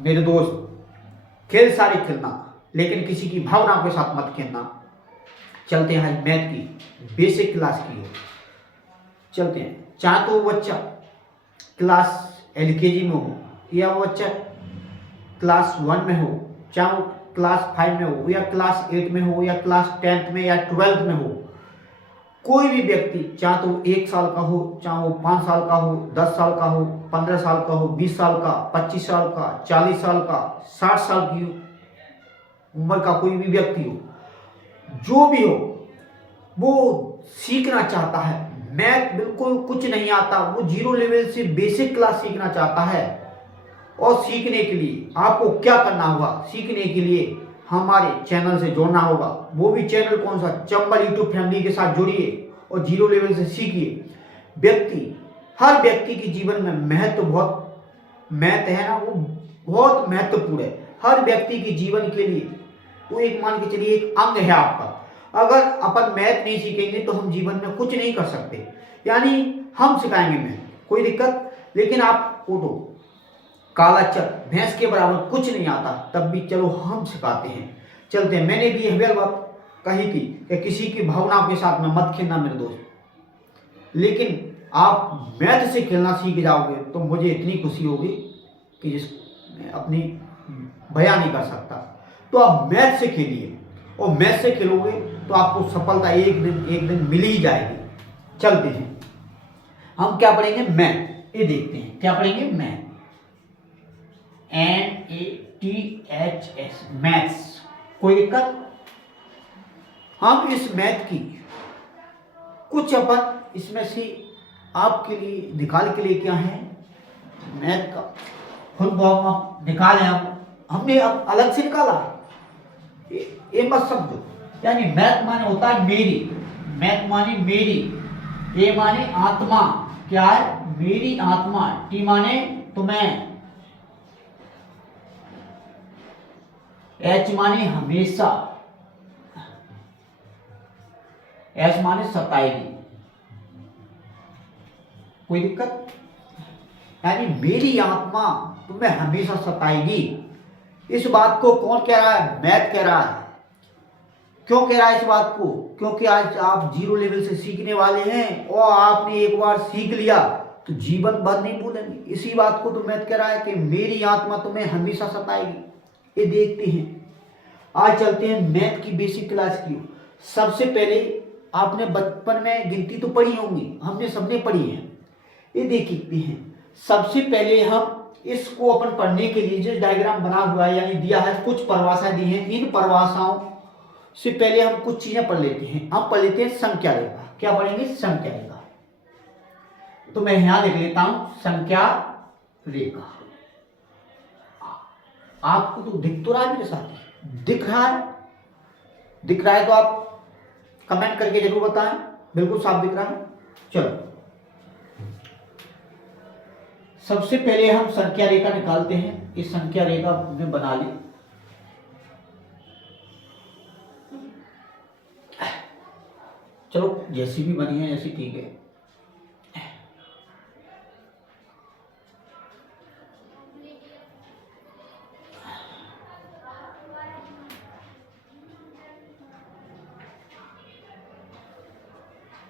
मेरे दोस्त, खेल सारे खेलना, लेकिन किसी की भावनाओं के साथ मत खेलना। चलते हैं आज मैथ की बेसिक क्लास की ओर। चलते हैं। चाहे तो वो बच्चा क्लास एलकेजी में हो या वो बच्चा क्लास 1 में हो, चाहे वो क्लास 5 में हो या क्लास 8 में हो या क्लास 10th में या 12th में हो, कोई भी व्यक्ति, चाहे तो 1 साल का हो, चाहे वो 5 साल का हो, 10 साल का हो, 15 साल का हो, 20 साल का, 25 साल का, 40 साल का, 60 साल की उम्र का कोई भी व्यक्ति हो, जो भी हो, वो सीखना चाहता है। मैथ बिल्कुल कुछ नहीं आता, वो 0 लेवल से बेसिक क्लास सीखना चाहता है। और सीखने के लिए आपको क्या करना होगा? सीखने के लिए हमारे चैनल से जुड़ना होगा। वो भी चैनल कौन सा? चंबल यूट्यूब फैमिली के साथ जुड़िए और 0 लेवल से सीखिए। हर व्यक्ति के जीवन में मैथ है ना, वो बहुत महत्वपूर्ण है। हर व्यक्ति के जीवन के लिए वो एक, मान के चलिए, एक अंग है आपका। अगर अपन मैथ नहीं सीखेंगे तो हम जीवन में कुछ नहीं कर सकते। यानी हम सिखाएंगे मैथ, कोई दिक्कत, लेकिन आपको तो काला चक भैंस के बराबर कुछ नहीं आता, तब भी चलो हम सिखाते हैं। चलते हैं। मैंने भी यह बात कही थी कि किसी की भावनाओं के साथ में मत खेलना मेरे दोस्त, लेकिन आप मैथ से खेलना सीख जाओगे तो मुझे इतनी खुशी होगी कि जिस मैं अपनी बयां नहीं कर सकता। तो आप मैथ से खेलिए, और मैथ से खेलोगे तो आपको सफलता एक दिन मिल ही जाएगी। चलते हैं। हम क्या पढ़ेंगे? मैथ। ये देखते हैं क्या पढ़ेंगे? Math, MATHS, maths. कोई दिक्कत? हम इस मैथ की कुछ अपन इसमें से आपके लिए निकाल के लेके आए हैं। मैथ का फुल फॉर्म हम निकाले, हमने अब अलग से निकाला। ये मत समझो। यानी मैथ माने होता है मेरी, मैथ माने मेरी, ए माने आत्मा, क्या है? मेरी आत्मा, टी माने तुम्हें, एच माने हमेशा, एस माने सताएगी। कोई दिक्कत? यानी मेरी आत्मा तुम्हें हमेशा सताएगी। इस बात को कौन कह रहा है? मैथ कह रहा है। क्यों कह रहा है इस बात को? क्योंकि आज आप 0 लेवल से सीखने वाले हैं, और आपने एक बार सीख लिया तो जीवन भर नहीं भूलेंगे। इसी बात को तो मैथ कह रहा है कि मेरी आत्मा तुम्हें हमेशा सताएगी। ये देखते हैं। आज चलते हैं मैथ की बेसिक क्लास की। सबसे पहले आपने बचपन में गिनती तो पढ़ी होंगी, हमने सबने पढ़ी है। ये देखते हैं। सबसे पहले हम इसको अपन पढ़ने के लिए जो डायग्राम बना हुआ है, यानी दिया है, कुछ परिभाषा दी है। इन परिभाषाओं से पहले हम कुछ चीजें पढ़ लेते हैं। हम पढ़ लेते हैं संख्या रेखा। क्या पढ़ेंगे? संख्या रेखा। तो मैं यहां लिख लेता हूं संख्या रेखा। आपको तो दिख तो रहा है मेरे साथ? दिख रहा है? दिख रहा है तो आप कमेंट करके जरूर बताएं। बिल्कुल साफ दिख रहा है? चलो, सबसे पहले हम संख्या रेखा निकालते हैं। इस संख्या रेखा हमने बना ली। चलो, जैसी भी बनी है ऐसी ठीक है।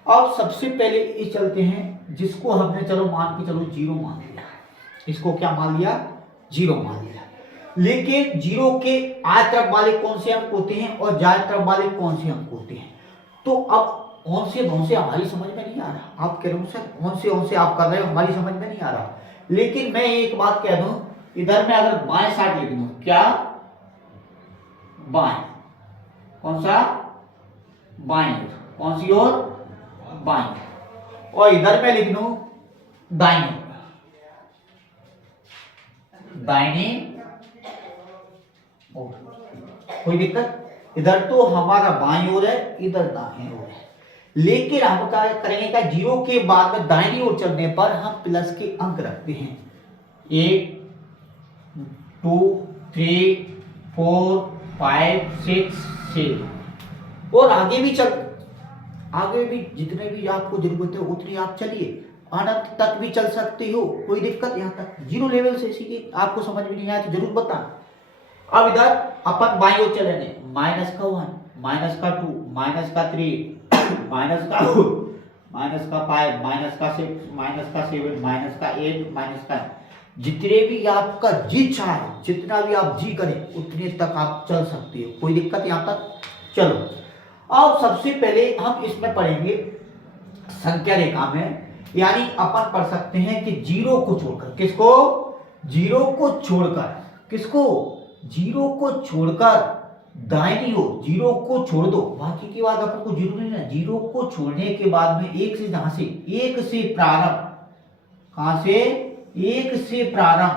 अब सबसे पहले ये चलते हैं, जिसको हमने चलो मान के चलो 0 मान लिया। इसको क्या मान लिया? 0 मान लिया। लेकिन 0 के आय तरफ वाले कौन से अंक होते हैं और जाय तरफ वाले कौन से अंक होते हैं? तो अब कौन से हमारी समझ में नहीं आ रहा। आप कह रहे हो सर कौन से आप कर रहे हो, हमारी समझ में नहीं आ रहा। लेकिन मैं एक बात कह दूं, इधर में अगर बाएं साइड लिख दूं, क्या? बाएं। कौन सा? बाएं। कौन सी ओर? बाएं। और इधर में लिख दूं दाहिनी, दाहिनी ओर। कोई दिक्कत? इधर तो हमारा बाईं ओर है, इधर दाहिनी ओर है। लेकिन हम क्या करेंगे? क्या 0 के बाद में दाहिनी ओर चलने पर हम प्लस के अंक रखते हैं। 1 2 3 4 5 6 7। और आगे भी जितने भी आपको जरूरत है उतनी आप चलिए। अनंत तक भी चल सकती हो, कोई दिक्कत यहाँ तक। जीरो लेवल से सीखिए, आपको समझ में नहीं आया तो जरूर बताना। अब इधर अपन बाईं ओर चलेंगे, -1, -2, -3, -4, -5, -6, -7, -8, जितने भी आपका जी चाहे, जितना भी आप जी करें उतने तक आप चल सकते हो, कोई दिक्कत यहाँ तक। चलो अब सबसे पहले हम इसमें पढ़ेंगे संख्या रेखा में, यानी अपन पढ़ सकते हैं कि जीरो को छोड़कर, किसको, जीरो को छोड़कर, किसको, जीरो को छोड़कर दाहिनी ओर, जीरो को छोड़ दो, बाकी की बात अपन को जीरो नहीं है। जीरो को छोड़ने के बाद में एक से, जहां से एक से प्रारंभ, कहां से, एक से प्रारंभ,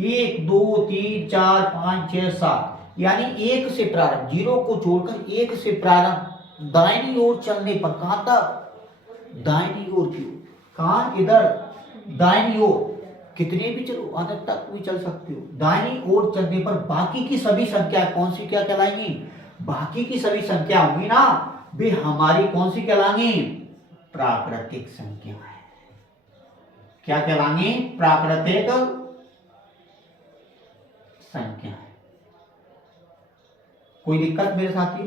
1 2 3 4 5 6 7, यानी एक से प्रारंभ, जीरो को छोड़कर एक से प्रारंभ दाहिनी ओर चलने पर, कहां तक, दाहिनी ओर की ओर, कहां, इधर दाहिनी ओर, कितने भी चलो, अनंत तक भी चल सकते हो। दाहिनी ओर चलने पर बाकी की सभी संख्या कौन सी क्या कहलाएंगी, बाकी की सभी संख्या होंगी ना वे हमारी कौन सी कहलाएंगी, प्राकृतिक संख्या है। क्या कहलाएंगी, प्राकृतिक संख्या है। कोई दिक्कत मेरे साथी,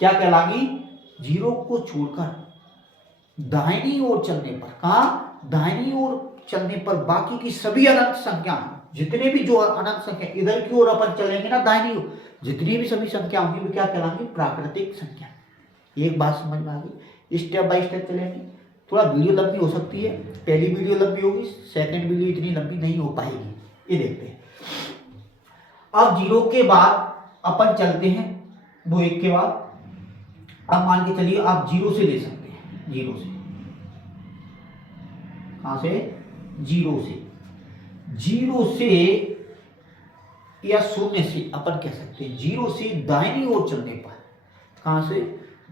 क्या कहलाएंगी, जीरो को छोड़कर दाहिनी ओर चलने पर, कहा, दाहिनी ओर चलने पर बाकी की सभी अनंत संख्या, जितने भी जो अनंत संख्या, इधर की ओर अपन चलेंगे ना दाहिनी ओर, जितनी भी सभी संख्या होंगी वो क्या कहलाएंगी, प्राकृतिक संख्या। एक बात समझ में आ गई, स्टेप बाय स्टेप चलेंगे। थोड़ा वीडियो लंबी हो सकती है, पहली वीडियो लंबी होगी, सेकंड वीडियो इतनी लंबी नहीं हो पाएगी, ये देखते हैं। अब जीरो के बाद अपन चलते हैं, वो एक के बाद, अब मान के चलिए आप जीरो से ले सकते हैं, जीरो से, कहां से, जीरो से, जीरो से या शून्य से अपन कह सकते हैं, जीरो से दाहिनी ओर चलने पर, कहां से,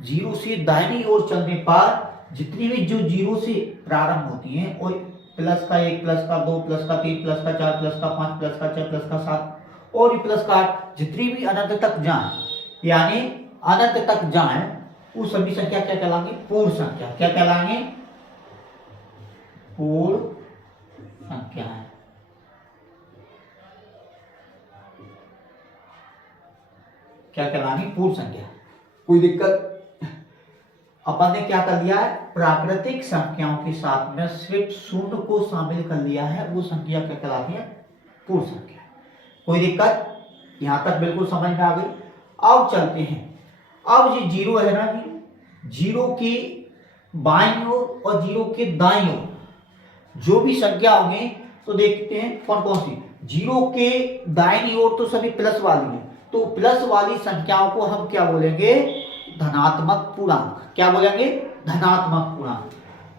जीरो से दाहिनी ओर चलने पर जितनी भी जो जीरो से प्रारंभ होती हैं, और प्लस का 1, प्लस का 2, प्लस का 3, प्लस का 4, प्लस का 5, प्लस का 6, प्लस का 7 और प्लस का 8, जितनी भी अनंत तक जाए, यानी अनंत तक जाए, वो सभी संख्या क्या कहलाएंगे, पूर्ण संख्या। क्या कहलाएंगे, पूर्ण संख्या है। क्या कहलाएंगी, पूर्ण संख्या। कोई दिक्कत, अपन ने क्या कर लिया है, प्राकृतिक संख्याओं के साथ में सिर्फ शून्य को शामिल कर लिया है, वो संख्या क्या कहलाती है, पूर्ण संख्या। कोई दिक्कत, यहां तक बिल्कुल समझ में आ गई। अब चलते हैं, अब ये जीरो है ना जी, जीरो की बाईं ओर और जीरो के दाईं ओर जो भी संख्या होंगी, तो देखते हैं कौन कौन सी। जीरो के दाईनी ओर तो सभी प्लस वाली है, तो प्लस वाली संख्याओं को हम क्या बोलेंगे, धनात्मक पूर्णांक। क्या बोलेंगे, धनात्मक पूर्णांक।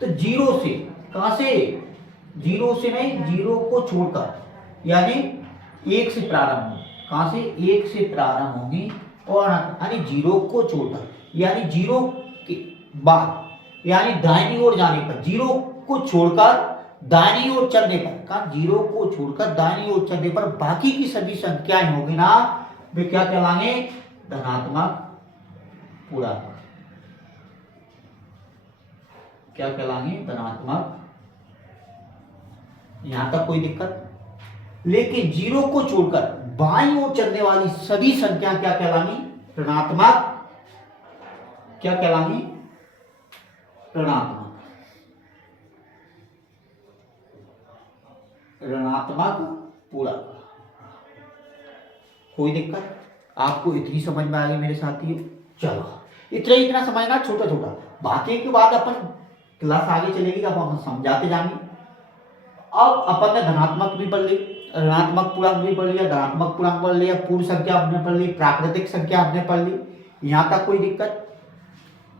तो जीरो से, कहां से, जीरो से नहीं, जीरो को छोड़कर, यानी एक से प्रारंभ होगी, कहां से, एक से प्रारंभ होगी, और यानी जीरो को छोड़कर, यानी जीरो के बाद, यानी दाहिनी ओर जाने पर, जीरो को छोड़कर दाहिनी ओर चलने पर, कहा, जीरो को छोड़कर दाहिनी ओर चलने पर बाकी की सभी संख्याएं होगी ना, वे क्या कहलाएंगे, धनात्मक पूर्णांक। क्या कहलाएंगे, धनात्मक। यहां तक कोई दिक्कत, लेकिन जीरो को छोड़कर बाईं ओर चलने वाली सभी संख्या क्या कहलाएंगी, ऋणात्मक। क्या कहलाएंगी, ऋणात्मक, ऋणात्मक पूर्णांक। कोई दिक्कत, आपको इतनी समझ में आ गई मेरे साथियों। चलो इतना समझना, छोटा छोटा, बाकी के बाद अपन क्लास आगे चलेगी तब हम समझाते जाएंगे। अब अपन ने धनात्मक भी पढ़ ली, ऋणात्मक पूर्णांक भी पढ़ लिया, धनात्मक पूर्णांक पढ़ लिया, पूर्ण संख्या हमने पढ़ ली, प्राकृतिक संख्या हमने पढ़ ली, यहां तक कोई दिक्कत।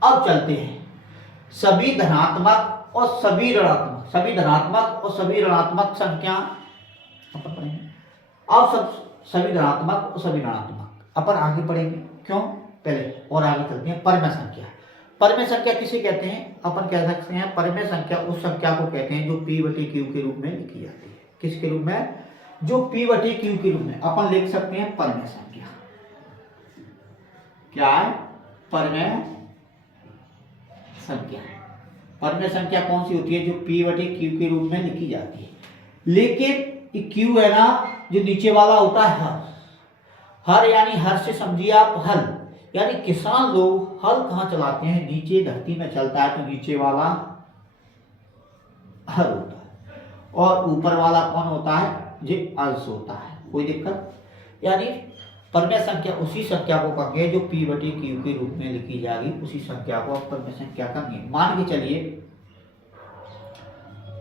अब चलते हैं सभी धनात्मक और सभी ऋणात्मक, सभी धनात्मक और सभी ऋणात्मक संख्या अपन पढ़ेंगे। अब सभी धनात्मक और सभी ऋणात्मक अपन आगे पढ़ेंगे, क्यों, पहले और आगे चलते हैं। परमेय संख्या, परमेय संख्या किसे कहते हैं, अपन कह सकते हैं परमेय संख्या उस संख्या को कहते हैं जो P/Q के रूप में लिखी जाती है। किसके रूप में, जो P/Q के रूप में अपन लिख सकते हैं परमेय संख्या। क्या है, परमेय संख्या है। परमेय संख्या कौन सी होती है? जो p बटे q के रूप में लिखी जाती है। लेकिन q है ना, जो नीचे वाला होता है हर यानी हर से समझिए आप हल, यानी किसान लोग हल कहाँ चलाते हैं? नीचे धरती में चलता है, तो नीचे वाला हल होता है और ऊपर वाला कौन होता है? जो अंश होता है। कोई दिक्कत? यानी परमेय संख्या उसी संख्या को कहेंगे जो p बटे q के रूप में लिखी जाएगी, उसी संख्या को आप परमेय संख्या कहेंगे। मान के चलिए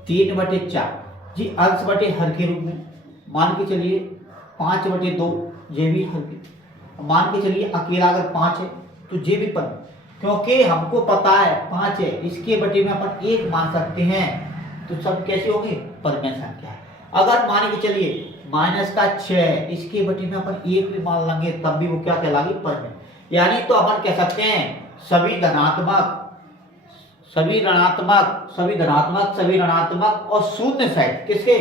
3 बटे 4 जी अंश बटे हर के रूप में, मान के चलिए 5 बटे 2 ये भी हर के, मान के चलिए अकेला अगर 5 है तो ये भी परमेय, क्योंकि हमको पता है 5 है, इसके बटे में अपन 1 मान सकते हैं, तो सब कैसे होंगे? परमेय संख्या। अगर मान के चलिए माइनस का 6, इसके बटे में अपन 1 भी मान लेंगे, तब भी वो क्या कहलाएगी? परमेय। यानी तो अपन कह सकते हैं सभी धनात्मक, सभी ऋणात्मक, सभी धनात्मक, सभी ऋणात्मक और शून्य सेट किसके?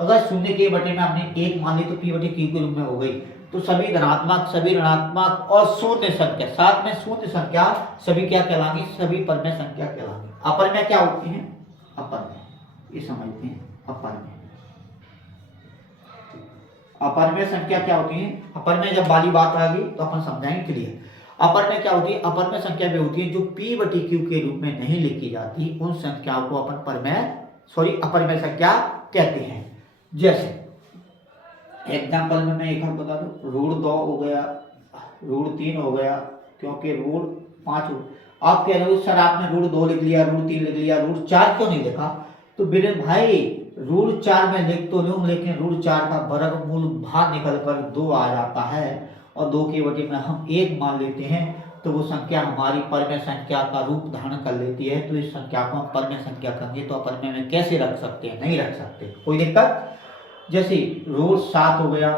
अगर शून्य के बटे में हमने 1 मान ली तो p बटे q के रूप में हो गई, तो सभी धनात्मक, सभी ऋणात्मक और शून्य संख्या, साथ में शून्य संख्या सभी क्या कहलाएंगी? सभी परमेय संख्या कहलाएंगी। अपरमेय क्या होती है? अपरमेय, ये समझते हैं। अपरमेय, अपरमेय संख्या क्या होती है? अपरमेय जब वाली बात आ गई तो अपन समझाएंगे क्लियर। अपरमेय क्या होती है? अपरमेय संख्या वे होती है जो p बटे q के रूप में नहीं लिखी जाती, उन संख्याओं को अपन अपरमेय संख्या कहते हैं। जैसे एग्जाम्पल में मैं एक और बता दूं, √2 हो गया, √3 हो गया, क्योंकि √5 हो। आप कह रहे हो सर आपने √2 लिख लिया, √3 लिख लिया, √4 क्यों नहीं लिखा? तो मेरे भाई √4 में लिख तो लूँ, लेकिन √4 का वर्गमूल बाहर निकल कर 2 आ जाता है और 2 के बटे में हम 1 मान लेते हैं, तो वो संख्या हमारी परमेय संख्या का रूप धारण कर लेती है, तो इस संख्या को हम परमेय संख्या कहेंगे। तो अपरमेय में कैसे रख सकते हैं? नहीं रख सकते। कोई दिक्कत? जैसे √7 हो गया,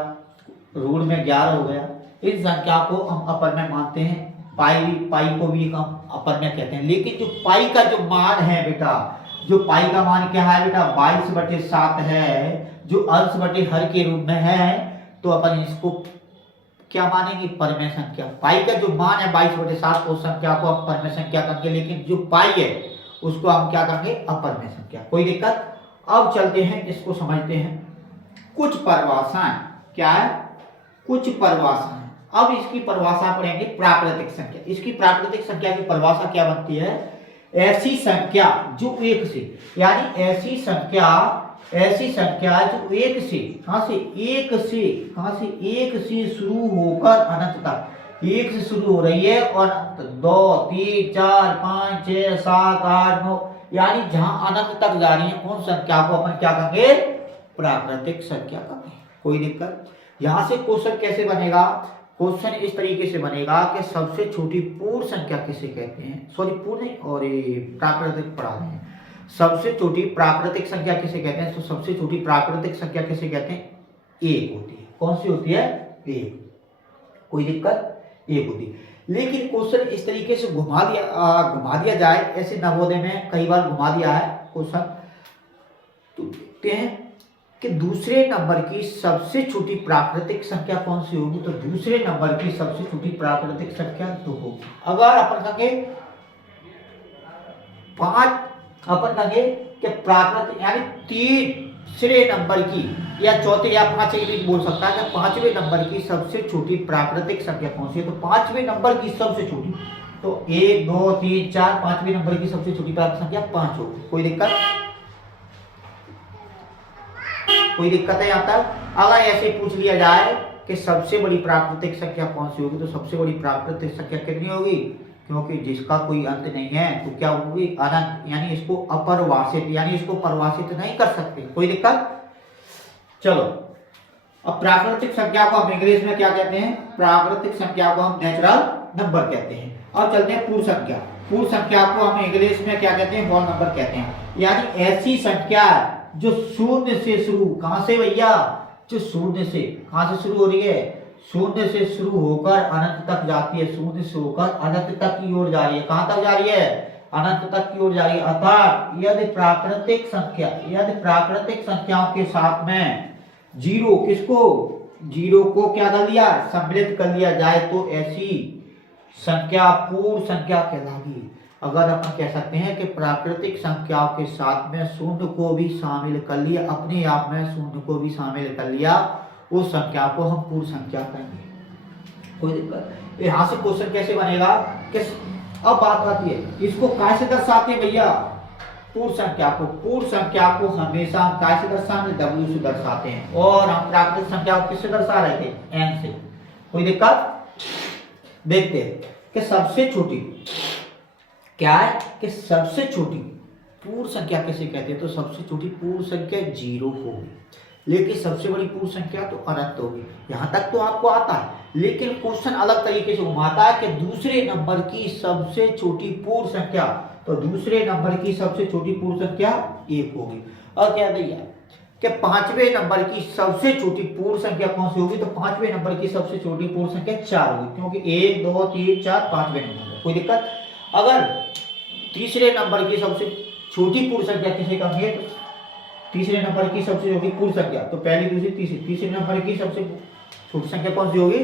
√11 हो गया, इन संख्या को हम अपरमेय मानते हैं। पाई को भी हम अपरमेय कहते हैं। लेकिन जो पाई का जो मान है बेटा, जो पाई का मान क्या है बेटा? 22/7 है, जो अंश बटे हर के रूप में है, तो अपन इसको क्या मानेंगे? परमेय संख्या। पाई का जो मान है 22/7, उस संख्या को हम परमेय संख्या कहेंगे, लेकिन जो पाई है उसको हम क्या कहेंगे? अपरमेय संख्या। कोई दिक्कत? अब चलते हैं, इसको समझते हैं। कुछ परिभाषाएं क्या है? कुछ परिभाषाएं। अब इसकी परिभाषा पढ़ेंगे प्राकृतिक संख्या। इसकी प्राकृतिक संख्या की परिभाषा क्या बनती है? ऐसी संख्या जो 1 से, यानी ऐसी संख्या जो 1 से, कहां से? 1 से शुरू होकर अनंत तक, 1 से शुरू हो रही है और 2, 3, 4, 5, 6, 7, 8, 9, यानी जहां अनंत तक जा रही है, उन संख्या को अपन क्या कहेंगे? प्राकृतिक संख्या कहेंगे। कोई दिक्कत? यहां से क्वेश्चन कैसे बनेगा? क्वेश्चन इस तरीके से बनेगा कि सबसे छोटी पूर्ण संख्या किसे कहते हैं? सॉरी, पूर्ण नहीं, और प्राकृतिक पढ़ा रहे हैं। सबसे छोटी प्राकृतिक संख्या किसे कहते हैं? तो सबसे छोटी प्राकृतिक संख्या किसे कहते हैं? 1 होती है। कौन सी होती है? 1। कोई दिक्कत? 1 होती है। लेकिन क्वेश्चन इस तरीके से घुमा दिया जाए, ऐसे नवोदय में कई बार घुमा दिया है क्वेश्चन, तो देखते हैं कि दूसरे नंबर की सबसे छोटी प्राकृतिक संख्या कौन सी होगी? तो दूसरे नंबर की सबसे छोटी प्राकृतिक संख्या 2 होगी। अगर अपन कहेंगे 5, अपन कहेंगे कि प्राकृतिक यानी तीसरे नंबर की या चौथे या 5 भी बोल सकता है कि 5वें नंबर की सबसे छोटी प्राकृतिक संख्या कौन सी है? तो 5वें नंबर की सबसे छोटी, तो 1, 2, 3, 4, 5वें नंबर की सबसे छोटी प्राकृतिक संख्या 5 होगी। कोई दिक्कत? कोई दिक्कत है यहाँ तक? अगर ऐसे पूछ लिया जाए कि सबसे बड़ी प्राकृतिक संख्या कौन सी होगी, तो सबसे बड़ी प्राकृतिक संख्या कितनी होगी? क्योंकि जिसका कोई अंत नहीं है, तो क्या होगी? अनंत, यानी इसको अपरिभाषित, यानी इसको परिभाषित नहीं कर सकते। कोई दिक्कत? चलो, अब प्राकृतिक संख्या को हम इंग्लिश में क्या कहते हैं? प्राकृतिक संख्या को हम नेचुरल नंबर कहते हैं। अब चलते हैं पूर्ण संख्या। पूर्ण संख्या को हम इंग्लिश में क्या कहते हैं? होल नंबर कहते हैं। यानी ऐसी संख्या जो शून्य से शुरू, कहां से भैया? जो शून्य से, कहां से शुरू हो रही है? शून्य से शुरू होकर अनंत तक जाती है। शून्य से होकर अनंत तक की ओर जा रही है। कहां तक जा रही है? अनंत तक की ओर जा रही है। अर्थात यदि प्राकृतिक संख्याओं के साथ में जीरो, किसको? जीरो को क्या कर लिया? सम्मिलित कर लिया जाए, तो ऐसी संख्या पूर्ण संख्या कहलाएगी। अगर अपन कह सकते हैं कि प्राकृतिक संख्याओं के साथ में शून्य को भी शामिल कर लिया, अपने आप में शून्य को भी शामिल कर लिया, उस संख्या को हम पूर्ण संख्या कहेंगे। कोई दिक्कत? यहाँ से क्वेश्चन कैसे बनेगा कि अब बात आती है इसको कैसे दर्शाते हैं भैया, पूर्ण संख्या को। पूर्ण संख्या को हमेशा हम कैसे दर्शाते हैं, W से दर्शाते हैं, और हम प्राकृतिक संख्या को किससे दर्शा रहे थे, N से। कोई दिक्कत? देखते हैं कि सबसे छोटी क्या है, कि सबसे छोटी पूर्ण संख्या किसे कहते हैं, तो सबसे छोटी पूर्ण संख्या 0 होगी, लेकिन सबसे बड़ी पूर्ण संख्या तो अनंत होगी। यहाँ तक तो आपको आता है, लेकिन क्वेश्चन अलग तरीके से घुमाता है कि दूसरे नंबर की सबसे छोटी पूर्ण संख्या, तो दूसरे नंबर की सबसे छोटी पूर्ण संख्या 1 होगी। और क्या दिया कि पांचवें नंबर की सबसे छोटी पूर्ण संख्या कौन सी होगी, तो पांचवें नंबर की सबसे छोटी पूर्ण संख्या 4 होगी, क्योंकि 1 2 3 4 पांचवें नंबर है। कोई दिक्कत? अगर तीसरे नंबर की सबसे छोटी पूर्ण संख्या किसे कहेंगे, तो तीसरे नंबर की सबसे छोटी पूर्ण संख्या, तो पहली दूसरी तीसरी, तीसरे नंबर की सबसे छोटी संख्या कौन सी होगी,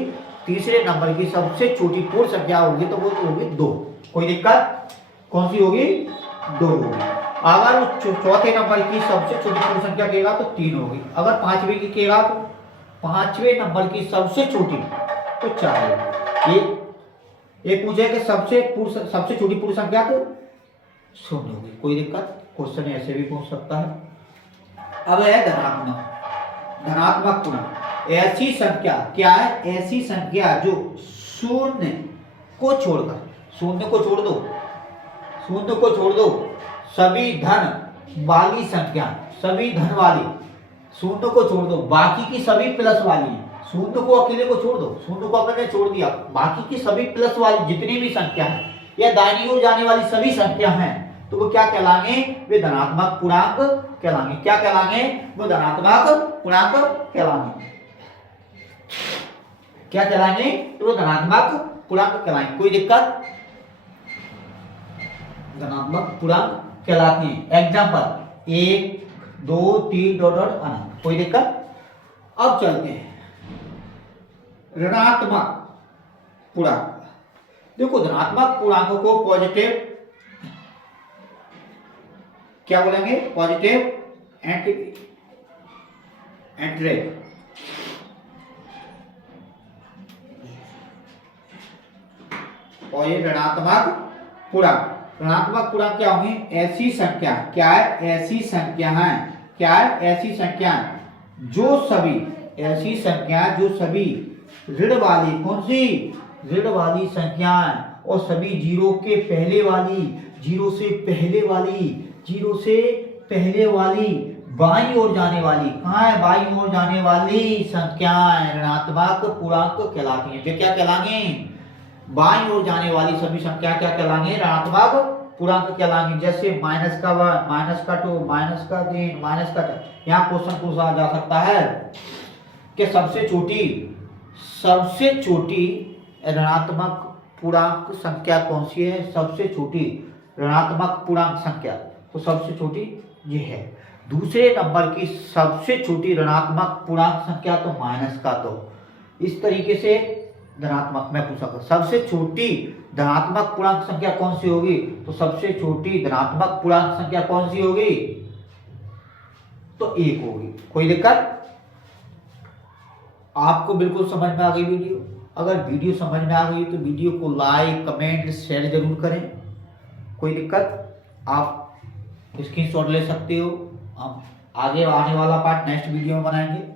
तीसरे नंबर की सबसे छोटी पूर्ण संख्या होगी, तो वो होगी 2। कोई दिक्कत? कौन सी होगी, 2 होगी। अगर चौथे नंबर की सबसे छोटी पूर्ण संख्या कहेगा तो 3 होगी। अगर पांचवें की कहेगा तो पांचवें नंबर की सबसे छोटी तो 4 होगी। ये पूछे कि सबसे छोटी पूर्ण संख्या तो 0 होगी। कोई दिक्कत? क्वेश्चन ऐसे भी पूछ सकता है। अब है धनात्मक पूर्णांक। ऐसी संख्या क्या है, ऐसी संख्या जो शून्य को छोड़कर, शून्य को छोड़ दो सभी धन वाली संख्या, सभी धन वाली, शून्य को छोड़ दो, बाकी की सभी प्लस वाली है। शून्य को अकेले को छोड़ दो, शून्य को अपने छोड़ दिया, बाकी की सभी प्लस वाली जितनी भी संख्या है या दाहिनी ओर जाने वाली सभी संख्या हैं, तो वो क्या कहलाएंगे, वे धनात्मक पूर्णांक कहलाएंगे। क्या कहलाएंगे, वो धनात्मक पूर्णांक कहलाएंगे। क्या कहलाएंगे, तो वो धनात्मक पूर्णांक कहलाएंगे। कोई दिक्कत? धनात्मक पूर्णांक कहलाती है। एग्जाम्पल 1 2 3 डॉट डॉट अनंत। कोई दिक्कत? अब चलते हैं ऋणात्मक पूर्णांक। देखो धनात्मक पूर्णांकों को पॉजिटिव क्या बोलेंगे, पॉजिटिव एंट्रेक। और ये ऋणात्मक पूर्णांक। ऋणात्मक पूर्णांक क्या होंगे, ऐसी संख्या, क्या है, ऐसी संख्या है, क्या है, ऐसी संख्या जो सभी, ऐसी संख्या जो सभी ऋण वाली, कौन सी, ऋण वाली संख्याएं, और सभी जीरो के पहले वाली, जीरो से पहले वाली, जीरो से पहले वाली, बाईं ओर जाने वाली, कहाँ है, बाईं ओर जाने वाली संख्याएं ऋणात्मक पूर्णांक कहलाती हैं। वे क्या कहलाएंगे, बाईं ओर जाने वाली सभी संख्या क्या कहलाएंगे, ऋणात्मक पूर्णांक कहलाएंगे। जैसे -1, -2, -3, -4। यहाँ क्वेश्चन पूछा जा सकता है कि सबसे छोटी ऋणात्मक पूर्णांक संख्या कौन सी है, सबसे छोटी ऋणात्मक पूर्णांक संख्या, तो सबसे छोटी ये है। दूसरे नंबर की सबसे छोटी ऋणात्मक पूर्णांक संख्या तो माइनस का, तो इस तरीके से धनात्मक में पूछा था। सबसे छोटी धनात्मक पूर्णांक संख्या कौन सी होगी, तो सबसे छोटी धनात्मक पूर्णांक संख्या कौन सी होगी, तो 1 होगी। कोई दिक्कत? आपको बिल्कुल समझ में आ गई वीडियो? अगर वीडियो समझ में आ गई तो वीडियो को लाइक कमेंट शेयर जरूर करें। कोई दिक्कत? आप स्क्रीनशॉट ले सकते हो। हम आगे आने वाला पार्ट नेक्स्ट वीडियो में बनाएंगे।